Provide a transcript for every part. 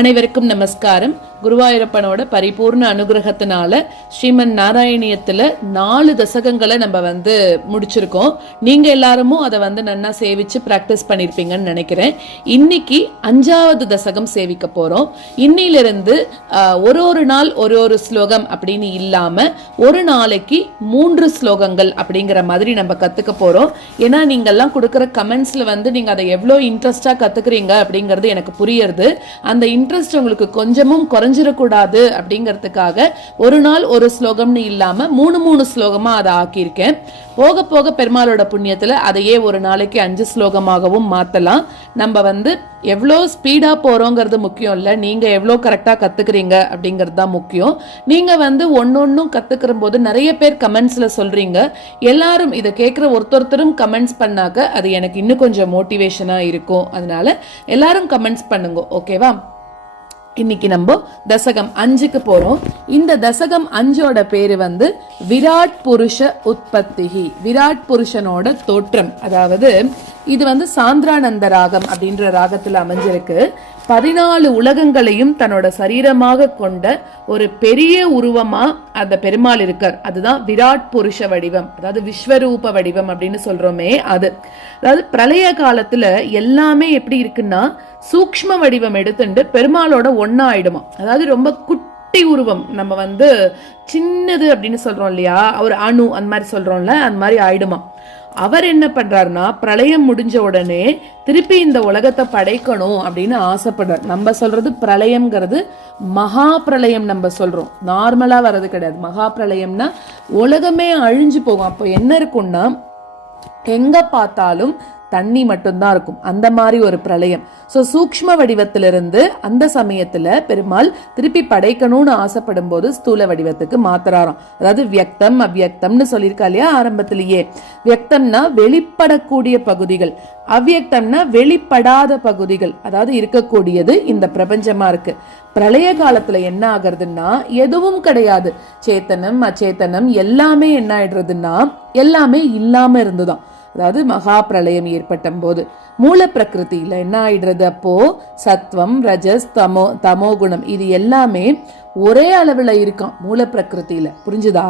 அனைவருக்கும் நமஸ்காரம். குருவாயூரப்பனோட பரிபூர்ண அனுகிரகத்தினால ஸ்ரீமன் நாராயணியத்துல 4 தசகங்களை நம்ம முடிச்சிருக்கோம். நீங்க எல்லாரும் அதை நன்னா சேவிச்சு பிராக்டிஸ் பண்ணிருப்பீங்கன்னு நினைக்கிறேன். இன்னைக்கு 5வது தசகம் சேவிக்க போறோம். இன்னிலிருந்து ஒரு நாள் ஒரு ஸ்லோகம் அப்படின்னு இல்லாம ஒரு நாளைக்கு 3 ஸ்லோகங்கள் அப்படிங்கிற மாதிரி நம்ம கத்துக்க போறோம். ஏன்னா நீங்க எல்லாம் கொடுக்கிற கமெண்ட்ஸ்ல நீங்க அதை எவ்வளவு இன்ட்ரெஸ்டா கத்துக்கிறீங்க அப்படிங்கிறது எனக்கு புரியுது. அந்த இன்ட்ரெஸ்ட் உங்களுக்கு கொஞ்சமும் குறைஞ்சிடக்கூடாது அப்படிங்கிறதுக்காக ஒரு நாள் ஒரு ஸ்லோகம்னு இல்லாம 3 ஸ்லோகமா அதை ஆக்கியிருக்கேன். போக போக பெருமாளோட புண்ணியத்துல அதையே ஒரு நாளைக்கு 5 ஸ்லோகமாகவும் மாத்தலாம். நம்ம எவ்வளோ ஸ்பீடா போறோங்கிறது முக்கியம் இல்ல, நீங்க எவ்வளோ கரெக்டா கத்துக்கிறீங்க அப்படிங்கிறது தான் முக்கியம். நீங்க ஒன்னொன்னும் கத்துக்கிற போது நிறைய பேர் கமெண்ட்ஸ்ல சொல்றீங்க. எல்லாரும் இதை கேட்கிற ஒருத்தரும் கமெண்ட்ஸ் பண்ணாக்க அது எனக்கு இன்னும் கொஞ்சம் மோட்டிவேஷனா இருக்கும். அதனால எல்லாரும் கமெண்ட்ஸ் பண்ணுங்க, ஓகேவா? இன்னைக்கு நம்ம தசகம் 5க்கு போறோம். இந்த தசகம் 5ஓட பேரு விராட் புருஷ உற்பத்திகி, விராட் புருஷனோட தோற்றம். அதாவது இது சாந்திரானந்த ராகம் அப்படின்ற ராகத்துல அமைஞ்சிருக்கு. 14 உலகங்களையும் தன்னோட சரீரமாக கொண்ட ஒரு பெரிய உருவமா அந்த பெருமாள் இருக்கார். அதுதான் விராட் புருஷ வடிவம், அதாவது விஸ்வரூப வடிவம் அப்படின்னு சொல்றோமே அது. அதாவது பிரளய காலத்துல எல்லாமே எப்படி இருக்குன்னா சூக்ஷ்ம வடிவம் எடுத்துட்டு பெருமாளோட ஒன்னா ஆயிடுமா. அதாவது ரொம்ப குட்டி உருவம், நம்ம சின்னது அப்படின்னு சொல்றோம் இல்லையா, ஒரு அணு அந்த மாதிரி சொல்றோம்ல, அந்த மாதிரி ஆயிடுமா. அவர் என்ன பண்றாருன்னா பிரளயம் முடிஞ்ச உடனே திருப்பி இந்த உலகத்தை படைக்கணும் அப்படின்னு ஆசைப்படுறார். நம்ம சொல்றது பிரளயம்ங்கிறது மகா பிரளயம் நம்ம சொல்றோம், நார்மலா வர்றது கிடையாது. மகா பிரளயம்னா உலகமே அழிஞ்சு போகும். அப்போ என்ன இருக்கும்னா எங்க பார்த்தாலும் தண்ணி மட்டும்தான் இருக்கும், அந்த மாதிரி ஒரு பிரளயம். சோ சூக்ஷ்ம வடிவத்திலிருந்து அந்த சமயத்துல பெருமாள் திருப்பி படைக்கணும்னு ஆசைப்படும் போது ஸ்தூல வடிவத்துக்கு மாத்துறாராம். அதாவது வியக்தம் அவ்வியக்தம்னு சொல்லியிருக்கா இல்லையா ஆரம்பத்திலேயே. வியக்தம்னா வெளிப்படக்கூடிய பகுதிகள், அவ்வியக்தம்னா வெளிப்படாத பகுதிகள், அதாவது இருக்கக்கூடியது இந்த பிரபஞ்சமா இருக்கு. பிரளய காலத்துல என்ன ஆகுறதுன்னா எதுவும் கிடையாது, சேத்தனம் அச்சேத்தனம் எல்லாமே என்ன ஆயிடுறதுன்னா எல்லாமே இல்லாம இருந்துதான். அதாவது மகா பிரளயம் ஏற்பட்ட போது மூல பிரகிருதியில என்ன ஆயிடுறது, அப்போ சத்வம் ரஜஸ் தமோ குணம் இது எல்லாமே ஒரே அளவுல இருக்கான் மூல பிரகிருதியில, புரிஞ்சுதா?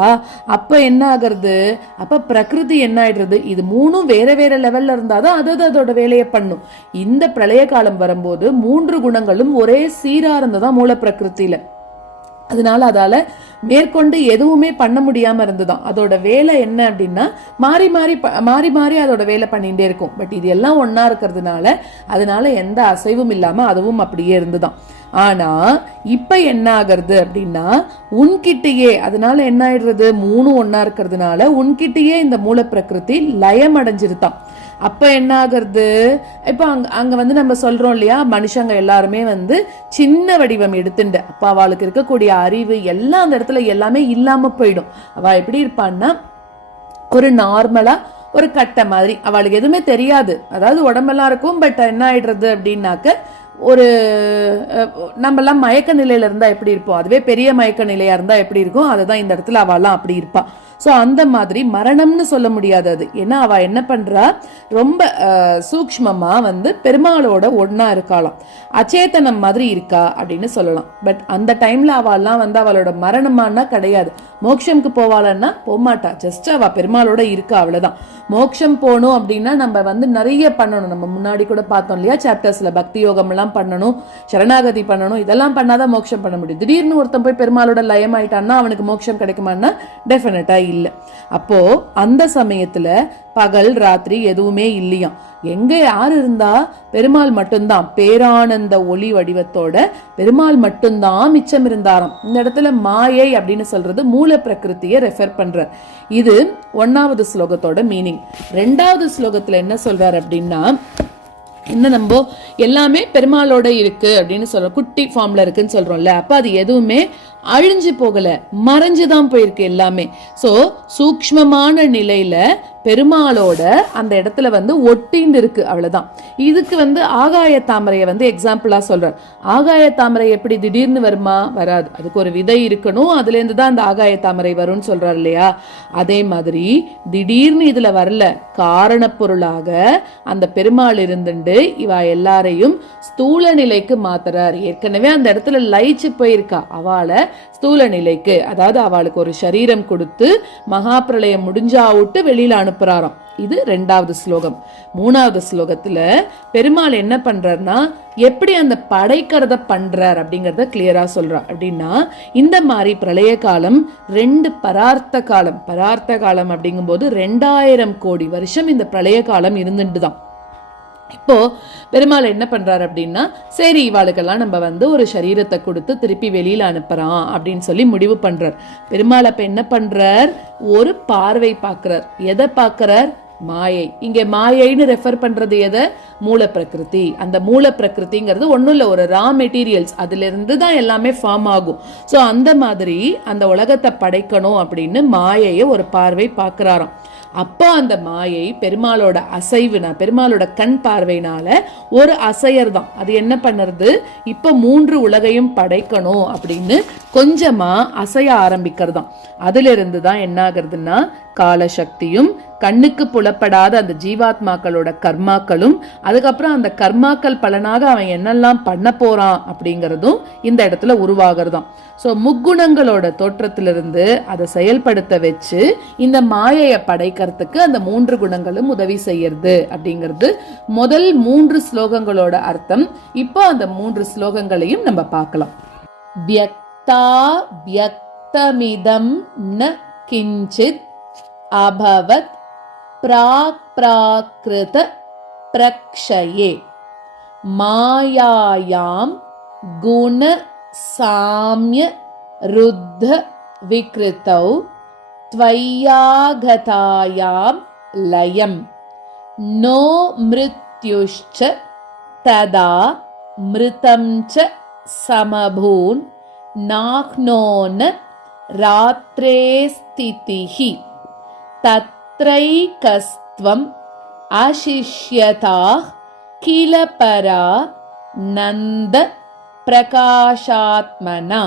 அப்ப என்ன ஆகுறது, அப்ப பிரகிருதி என்ன ஆயிடுறது, இது 3 வேற வேற லெவல்ல இருந்தாதான் அதோட வேலையை பண்ணும். இந்த பிரளய காலம் வரும்போது 3 குணங்களும் ஒரே சீரா இருந்ததான் மூல பிரகிருதியில. அதனால அதால மேற்கொண்டு எதுவுமே பண்ண முடியாம இருந்துதான். அதோட வேலை என்ன அப்படின்னா மாறி மாறி அதோட வேலை பண்ணிட்டே இருக்கும். பட் இது எல்லாம் ஒன்னா இருக்கிறதுனால அதனால எந்த அசைவும் இல்லாம அதுவும் அப்படியே இருந்துதான். ஆனா இப்ப என்ன ஆகுறது அப்படின்னா உன்கிட்டயே, அதனால என்ன ஆயிடுறது, 3 ஒன்னா இருக்கிறதுனால உன்கிட்டயே இந்த மூல பிரகிருதி லயம் அடைஞ்சிருத்தான். அப்ப என்ன ஆகுறது, இப்ப அங்க நம்ம சொல்றோம் இல்லையா, மனுஷங்க எல்லாருமே சின்ன வடிவம் எடுத்துட்டு அப்ப அவளுக்கு இருக்கக்கூடிய அறிவு எல்லாம் அந்த இடத்துல எல்லாமே இல்லாம போயிடும். அவ எப்படி இருப்பான்னா ஒரு நார்மலா ஒரு கட்டை மாதிரி, அவளுக்கு எதுவுமே தெரியாது. அதாவது உடம்பெல்லாம் இருக்கும், பட் என்ன ஆயிடுறது அப்படின்னாக்க ஒரு நம்ம எல்லாம் மயக்க நிலையில இருந்தா எப்படி இருப்போம், அதுவே பெரிய மயக்க நிலையா இருந்தா எப்படி இருக்கும், அதுதான் இந்த இடத்துல அவெல்லாம் அப்படி இருப்பா. சோ அந்த மாதிரி மரணம்னு சொல்ல முடியாது அது. ஏன்னா அவ என்ன பண்றா, ரொம்ப சூக்ஷ்மமா பெருமாளோட ஒன்னா இருக்காளாம், அச்சேதனம் மாதிரி இருக்கா அப்படின்னு சொல்லலாம். பட் அந்த டைம்ல அவெல்லாம் அவளோட மரணமானா கிடையாது. மோட்சம்க்கு போவாளன்னா போமாட்டா, ஜஸ்ட் அவ பெருமாளோட இருக்கா, அவ்வளவுதான். மோட்சம் போகணும் அப்படின்னா நம்ம நிறைய பண்ணணும். நம்ம முன்னாடி கூட பார்த்தோம் இல்லையா சாப்டர்ஸ்ல, பக்தி யோகம் எல்லாம் பண்ணணும், சரணாகதி பண்ணணும், இதெல்லாம் பண்ணாதான் மோட்சம் பண்ண முடியும். திடீர்னு ஒருத்தன் போய் பெருமாளோட லயம் ஆயிட்டான்னா அவனுக்கு மோட்சம் கிடைக்குமான்னா டெஃபினட்டா இல்ல. அப்போ அந்த சமயத்துல பகல் ராத்திரி எதுவுமே இல்லையாம். எங்க யாரு இருந்தா பெருமாள் மட்டும்தான், பேரானந்த ஒளி வடிவத்தோட பெருமாள் மட்டும்தான் மிச்சம் இருந்தாராம். இந்த இடத்துல மாயை அப்படின்னு சொல்றது மூல பிரகிருத்திய ரெஃபர் பண்ற. இது 1வது ஸ்லோகத்தோட மீனிங். 2வது ஸ்லோகத்துல என்ன சொல்றாரு அப்படின்னா, என்ன நம்ம எல்லாமே பெருமாளோட இருக்கு அப்படின்னு சொல்றோம், குட்டி ஃபார்ம்ல இருக்குன்னு சொல்றோம்ல, அப்ப அது எதுவுமே அழிஞ்சு போகல, மறைஞ்சுதான் போயிருக்கு எல்லாமே. சோ சூக்ஷ்மமான நிலையில பெருமாளோட அந்த இடத்துல வந்து ஒட்டிண்டு இருக்கு, அவ்வளவுதான். இதுக்கு வந்து ஆகாய தாமரையை வந்து எக்ஸாம்பிளா சொல்றார். ஆகாய தாமரை எப்படி திடீர்னு வருமா? வராது. அதுக்கு ஒரு விதை இருக்கணும், அதுல இருந்து தான் அந்த ஆகாய தாமரை வரும்னு சொல்றார் இல்லையா? அதே மாதிரி திடீர்னு இதுல வரல, காரண பொருளாக அந்த பெருமாள் இருந்துண்டு இவ எல்லாரையும் ஸ்தூல நிலைக்கு மாத்துறார். ஏற்கனவே அந்த இடத்துல லயிச்சு போயிருக்கா, அவளை ஸ்தூல நிலைக்கு, அதாவது அவளுக்கு ஒரு சரீரம் கொடுத்து மகாபிரளயம் முடிஞ்சாவிட்டு வெளியில அனுப்புறாராம். இது 2வது ஸ்லோகம். 3வது ஸ்லோகத்துல பெருமாள் என்ன பண்றாருன்னா, எப்படி அந்த படைக்கிறத பண்றார் அப்படிங்கறத கிளியரா சொல்றார். அப்படின்னா இந்த மாதிரி பிரளய காலம் 2 பரார்த்த காலம். பரார்த்த காலம் அப்படிங்கும்போது 2000 கோடி வருஷம் இந்த பிரளய காலம் இருந்துட்டுதான். இப்போ பெருமாள் என்ன பண்றாரு அப்படின்னா, சரி இவாளுக்கெல்லாம் நம்ம வந்து ஒரு சரீரத்தை கொடுத்து திருப்பி வெளியில அனுப்புறான் அப்படின்னு சொல்லி முடிவு பண்றார். பெருமாள் அப்ப என்ன பண்றார்? ஒரு பார்வை பார்க்கிறார். எதை பார்க்கிறார்? மாயை. இங்க மாயைன்னு ரெஃபர் பண்றது எதை? மூல பிரகிருதி. அந்த மூல பிரகிருதிங்கிறது ஒன்றும் இல்லை, ஒரு ரா மெட்டீரியல்ஸ், அதுல இருந்து தான் எல்லாமே ஃபார்ம் ஆகும். ஸோ அந்த மாதிரி அந்த உலகத்தை படைக்கணும் அப்படின்னு மாயையை ஒரு பார்வை பார்க்கிறாராம். அப்போ அந்த மாயை பெருமாளோட அசைவுனா, பெருமாளோட கண் பார்வையினால ஒரு அசையர் தான். அது என்ன பண்ணுறது? இப்போ 3 உலகையும் படைக்கணும் அப்படின்னு கொஞ்சமா அசைய ஆரம்பிக்கிறதாம். அதுல இருந்து தான் என்ன ஆகுறதுன்னா, காலசக்தியும் கண்ணுக்கு புலப்படாத அந்த ஜீவாத்மாக்களோட கர்மாக்களும், அதுக்கப்புறம் அந்த கர்மாக்கள் பலனாக அவன் என்னெல்லாம் பண்ண போறான் அப்படிங்கறதும் இந்த இடத்துல உருவாகிறதாம். ஸோ முக்குணங்களோட தோற்றத்திலிருந்து அதை செயல்படுத்த வச்சு இந்த மாயையை படைக்கிறதுக்கு அந்த 3 குணங்களும் உதவி செய்யறது அப்படிங்கிறது முதல் 3 ஸ்லோகங்களோட அர்த்தம். இப்போ அந்த 3 ஸ்லோகங்களையும் நம்ம பார்க்கலாம். வியக்தா வியக்தமிதம் ந கிஞ்சித் அபவத் பிராக் பிராக்ருத பிரக்ஷயே மாயாயாம் குண சாம்ய ருத்த விக்ருதௌ த்வய்யாகதாயாம் லயம் நோ மிருத்யுஷ்ச ததா மிருதம் ச சமபூன் நாக்னோன ராத்ரே ஸ்திதிஹி தத்ரைகஸ்த்வம் அசிஷ்யதாஹ் கில பரா நந்த பிரகாஷாத்மனா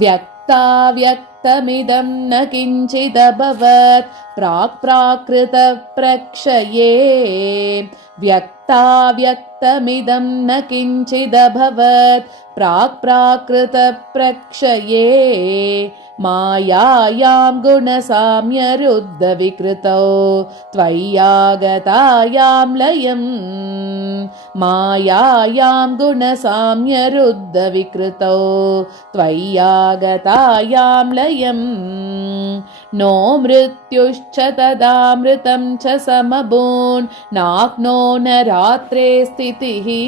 வியக்தா வியக்தமிதம் ந கிஞ்சிதபவத் ப்ராக் ப்ராக்ருத பிரக்ஷயே வியக்தா வியக்தமிதம் ந கிஞ்சிதபவத் ப்ராக் ப்ராக்ருத பிரக்ஷயே மாயாயாம் குணசாம்யருத்த விக்ருதோ த்வய்யாகதாயாம் லயம் மாயாயாம் குணசாம்யருத்த விக்ருதோ த்வய்யாகதாயாம் லயம் நோ மிருத்யுஷ்ச ததாமிருதம் ச சமபூன் நாக்னோன ராத்ரே ஸ்திதிஹி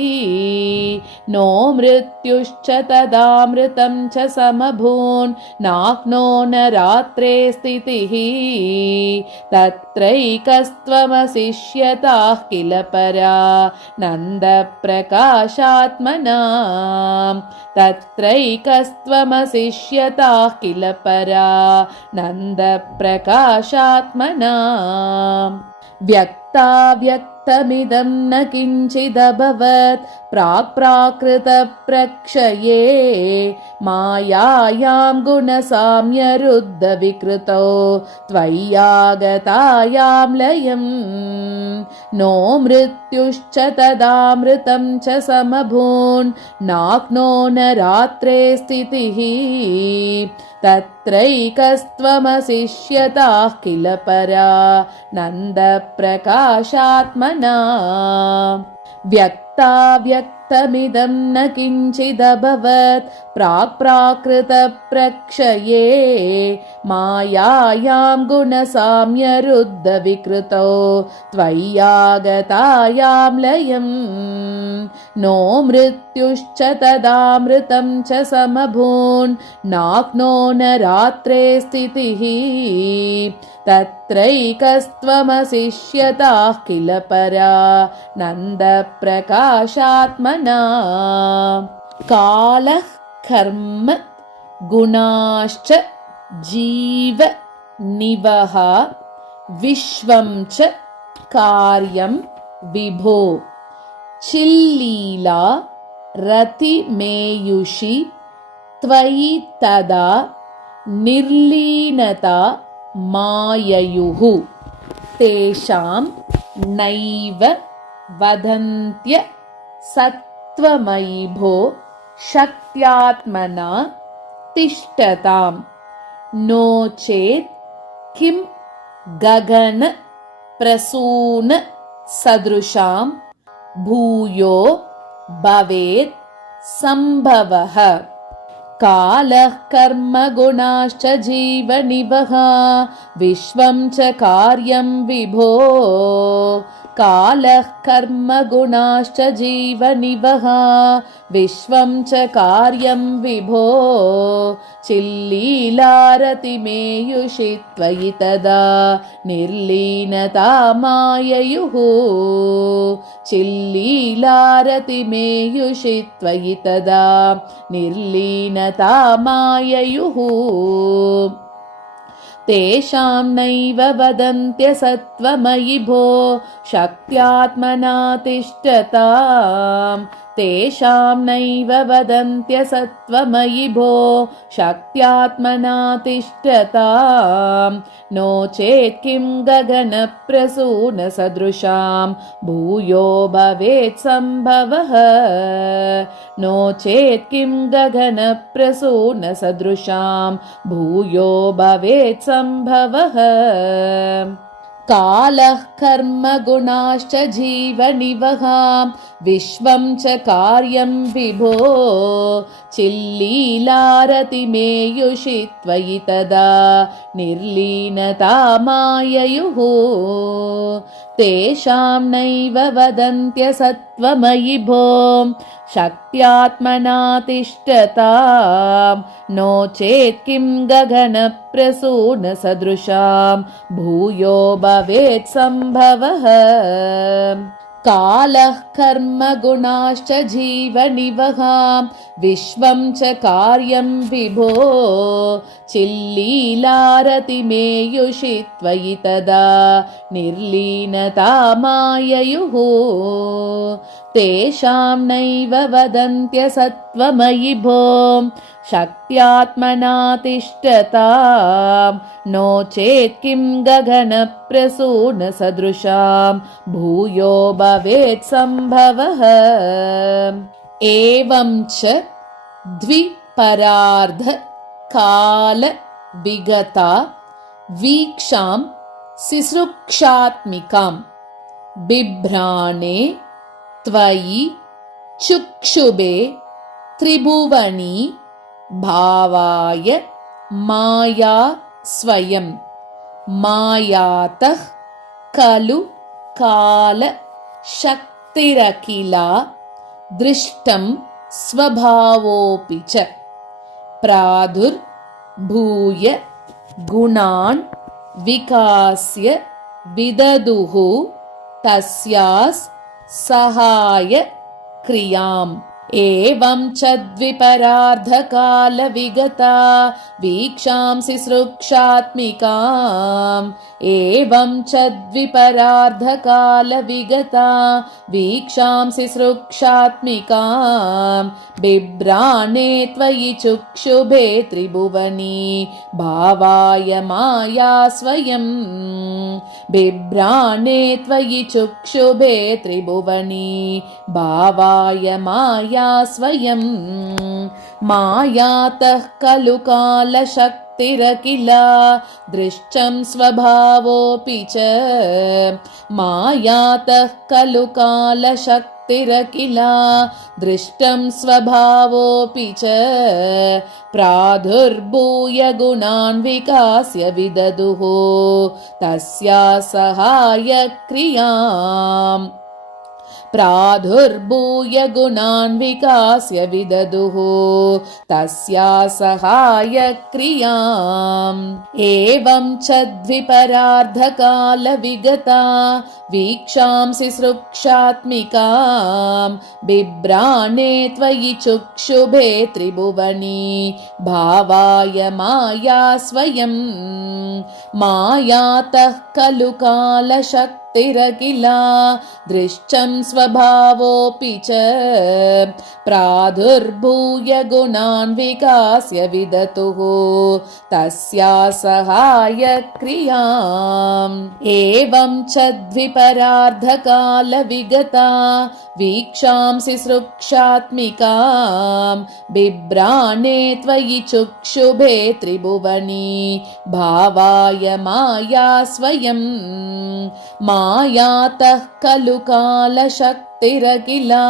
நோ மிருத்யுஷ்ச ததாமிருதம் ச சமபூன் நாக்னோன ராத்ரே ஸ்திதிஹி தத்ரைகஸ்த்வமசிஷ்யதாஹ் கில பரா நந்த பிரகாஷாத்மனா தத்ரைகஸ்த்வமசிஷ்யதாஹ் கில பரா நந்த பிரகாஷாத்மனா வியக்தா வியக்தமிதம் ந கிஞ்சிதபவத் ப்ராக் ப்ராக்ருத பிரக்ஷயே மாயாயாம் குணசாம்யருத்த விக்ருதோ த்வய்யாகதாயாம் லயம் நோ மிருத்யுஷ்ச ததாமிருதம் ச சமபூன் நாக்னோன ராத்ரே ஸ்திதிஹி தத்ரைகஸ்த்வமசிஷ்யதாஹ் கில பரா நந்த பிரகாஷாத்மனா வியக்தா வியக்தமிதம் ந கிஞ்சிதபவத் ப்ராக் ப்ராக்ருத பிரக்ஷயே மாயாயாம் குணசாம்யருத்த விக்ருதோ த்வய்யாகதாயாம் லயம் நோ மிருத்யுஷ்ச ததாமிருதம் ச சமபூன் நாக்னோன ராத்ரே ஸ்திதிஹி தத்ரைகஸ்த்வமசிஷ்யதாஹ் கில பரா நந்த பிரகாஷாத்மனா காலஹ் கர்ம குணாஷ்ச ஜீவ நிவஹ विश्वं च कार्यं विभो चिल्लीला रतिमेयुषि त्वयि तदा निर्लीनता माययुः तेषां नैव वदन्त्य सत्त्वमयि भो शक्त्यात्मना तिष्ठताम् नो चेत् किं गगन प्रसून सदृशां भूयो भवेत् सम्भवः कालः कर्म गुणाश्च जीवनिवः विश्वं च कार्यं विभो कालः कर्म गुणाश्च जीवनिवः विश्वं च कार्यं विभो चिल्लीलारतिमेयुषि त्वयि तदा निर्लीनता माययुः चिल्लीलारतिमेयुषि त्वयि तदा निर्लीनता माययुः तेषां नैव वदन्त्य सत्त्वमयि भो शक्त्यात्मना तिष्ठताम् तेषां नैव वदन्त्य सत्त्वमयि भो शक्त्यात्मना तिष्ठताम् नो चेत् किं गगनप्रसून सदृशां भूयो भवेत् सम्भवः नो चेत् किं गगनप्रसून सदृशां भूयो भवेत् सम्भवः कालः कर्म गुणाश्च जीवनिवः विश्वं च कार्यं विभो चिल्लीलारतिमेयुषि त्वयि तदा निर्लीनता माययुः तेषां नैव वदन्त्य सत्त्वमयि भो शक्त्यात्मना तिष्ठताम् नो चेत् किं गगनप्रसून सदृशां भूयो भवेत् सम्भवः कालः कर्म गुणाश्च जीवनिवः विश्वं च कार्यं विभो चिल्लीलारतिमेयुषि त्वयि तदा निर्लीनता माययुः तेषां नैव वदन्त्य सत्त्वमयि भो शक्त्यात्मना तिष्ठताम् नो चेत् किं गगनप्रसून सदृशां भूयो भवेत् सम्भवः एवं च द्विपरार्ध काल विगता वीक्षां सिसृक्षात्मिकां बिभ्राणे त्वयि चुक्षुबे त्रिभुवनी भावाय माया स्वयं मायातः खलु काल शक्तिरखिला दृष्टं स्वभावोऽपि च प्रादुर्भूय गुणान् विकास्य विदधुः तस्यास् सहाय क्रियाम् एवं च द्विपरार्धकाल विगता वीक्षां सिसृक्षात्मिकाम् एवं च द्विपरार्धकाल विगता वीक्षां सिसृक्षात्मिकाम् बिभ्राणे त्वयि चुक्षुभे त्रिभुवनी भावाय माया स्वयं बिभ्राणे त्वयि चुक्षुभे त्रिभुवनी भावाय माया स्वयं मायातः खलु कालशक्तिरखिला दृष्टं स्वभावोऽपि च मायातः खलु कालशक्तिरखिला दृष्टं स्वभावोऽपि च प्रादुर्भूय गुणान् विकास्य विदधुः तस्या सहाय क्रियाम् प्रादुर्भूय गुणान् विकास्य विदधुः तस्या सहायक्रियाम् एवं च द्विपरार्धकालविगता वीक्षांसि सृक्षात्मिकाम् बिभ्राणे त्वयि चुक्षुभे त्रिभुवनी भावाय माया स्वयम् मायातः खलु कालशक्तिरखिला दृश्यं स्वभावोऽपि च प्रादुर्भूय गुणान् विकास्य विदधुः तस्या सहायक्रियाम् एवं च द्विपरार्धकालविगता वीक्षांसि सृक्षात्मिकाम् बिभ्राणे त्वयि चुक्षुभे त्रिभुवनी भावाय माया स्वयम् मायातः खलु कालशक्तिरखिला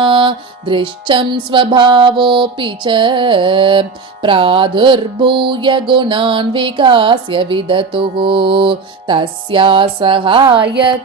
दृश्यं स्वभावोऽपि च प्रादुर्भूय गुणान् विकास्य विदधुः तस्या सहायक्रियाम्